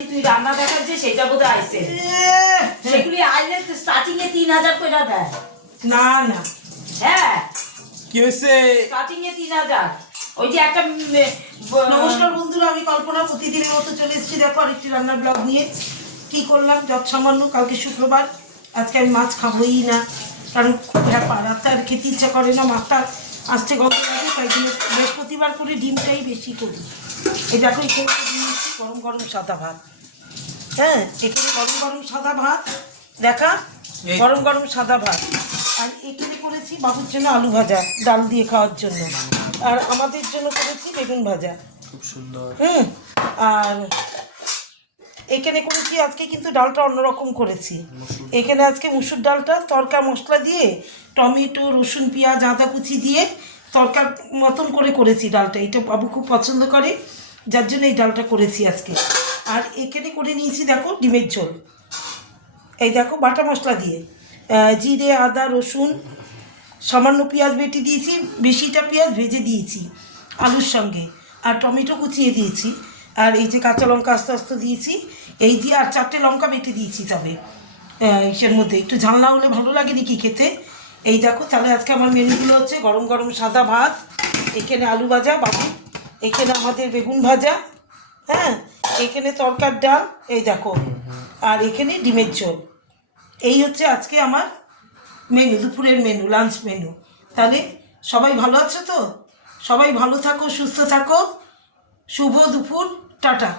তুই রান্না দেখার যে সেটা বোধহয় আইছে সেগুলি আইলে স্টার্টিং এ 3000 করে দেয়। না না হ্যাঁ কি হয়েছে? স্টার্টিং এ 3000। ওই যে একটা নমস্কার বন্ধুরা, আমি কল্পনা প্রতিদিনের মতো চলে এসেছি। দেখো আরেকটি রান্নার ব্লগ নিয়ে। কি করলাম যত সামান্য, কালকে শুক্রবার, আজকে আমি মাছ খাবোই না, কারণ খুব ব্যাপার রাতে আর খেতে ইচ্ছা করে না, মাথা আসছে গল্প লাগে, তাই জন্য বৃহস্পতিবার করে ডিমটাই বেশি করি। এই দেখো এখানে দিয়েছি গরম গরম সাদা ভাত। হ্যাঁ, এখানে গরম গরম সাদা ভাত, দেখা গরম গরম সাদা ভাত। আর এখানে করেছি বাবুর জন্য আলু ভাজা, ডাল দিয়ে খাওয়ার জন্য, আর আমাদের জন্য করেছি বেগুন ভাজা। খুব সুন্দর। আর এখানে করেছি আজকে কিন্তু ডালটা অন্যরকম করেছি। এখানে আজকে মুসুর ডালটা তরকা মশলা দিয়ে টমেটো রসুন পেঁয়াজ আদা কুচি দিয়ে তরকার মতন করে করেছি ডালটা। এটা বাবু খুব পছন্দ করে, যার জন্য এই ডালটা করেছি আজকে। আর এখানে করে নিয়েছি দেখো ডিমের ঝোল। এই দেখো বাটা মশলা দিয়ে জিরে আদা রসুন সামান্য পেঁয়াজ বেটে দিয়েছি, বেশিটা পেঁয়াজ ভেজে দিয়েছি আলুর সঙ্গে, আর টমেটো কুচিয়ে দিয়েছি, আর এই যে কাঁচা লঙ্কা আস্তে আস্তে দিয়েছি এই দিয়ে, আর 4টে লঙ্কা বেটে দিয়েছি। তবে ইসের মধ্যে একটু ঝাল না হলে ভালো লাগে নাকি খেতে। এই দেখো, তাহলে আজকে আমার মেনুগুলো হচ্ছে গরম গরম সাদা ভাত, এখানে আলু ভাজা বাবু, এখানে আমাদের বেগুন ভাজা, হ্যাঁ, এখানে তরকার ডাল, এই দেখো, আর এখানে ডিমের ঝোল। এই হচ্ছে আজকে আমার মেনু, দুপুরের মেনু, লাঞ্চ মেনু। তাহলে সবাই ভালো আছো তো? সবাই ভালো থাকো, সুস্থ থাকো। শুভ দুপুর, টাটা।